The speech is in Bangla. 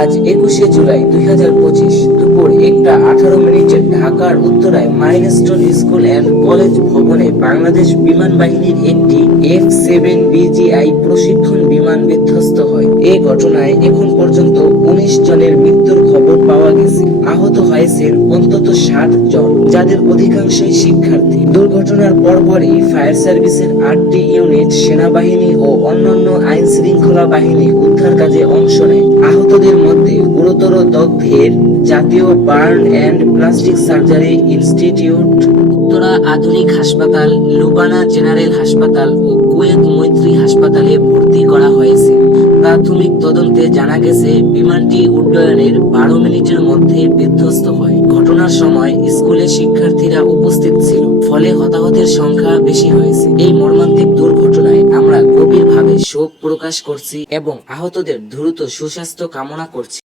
আজ 21শে জুলাই 2025 দুপুর 1:18 ঢাকার উত্তরায় মাইলস্টোন স্কুল অ্যান্ড কলেজ ভবনে বাংলাদেশ বিমান বাহিনীর একটি F-7 BGI প্রশিক্ষণ বিমান বিধ্বস্ত হয়। এই ঘটনায় এখন পর্যন্ত 19 জনের মৃত্যুর খবর পাওয়া গেছে। আহত হয়েছেন অন্তত 60 জন, যাদের অধিকাংশই শিক্ষার্থী। দুর্ঘটনার পরপরই ফায়ার সার্ভিসের 8টি ইউনিট, সেনাবাহিনী ও অন্যান্য আইন শৃঙ্খলা বাহিনী উদ্ধার কাজে অংশ নেয়। আহতদের মধ্যে গুরুতর দগ্ধের জাতীয় burn and plastic surgery institute, Uttara আধুনিক হাসপাতাল, লুবানা জেনারেল হাসপাতাল ও কুয়েত মৈত্রী হাসপাতালে ভর্তি করা হয়েছে। প্রাথমিক তদন্তে জানা গেছে বিমানটি উড্ডয়নের 12 মিনিটের মধ্যে বিধ্বস্ত হয়। ঘটনার সময় স্কুলে শিক্ষার্থীরা উপস্থিত ছিল, ফলে হতাহতের সংখ্যা বেশি হয়েছে। এই মর্মান্তিক দুর্ঘটনায় আমরা গভীরভাবে শোক প্রকাশ করছি এবং আহতদের দ্রুত সুস্বাস্থ্য কামনা করছি।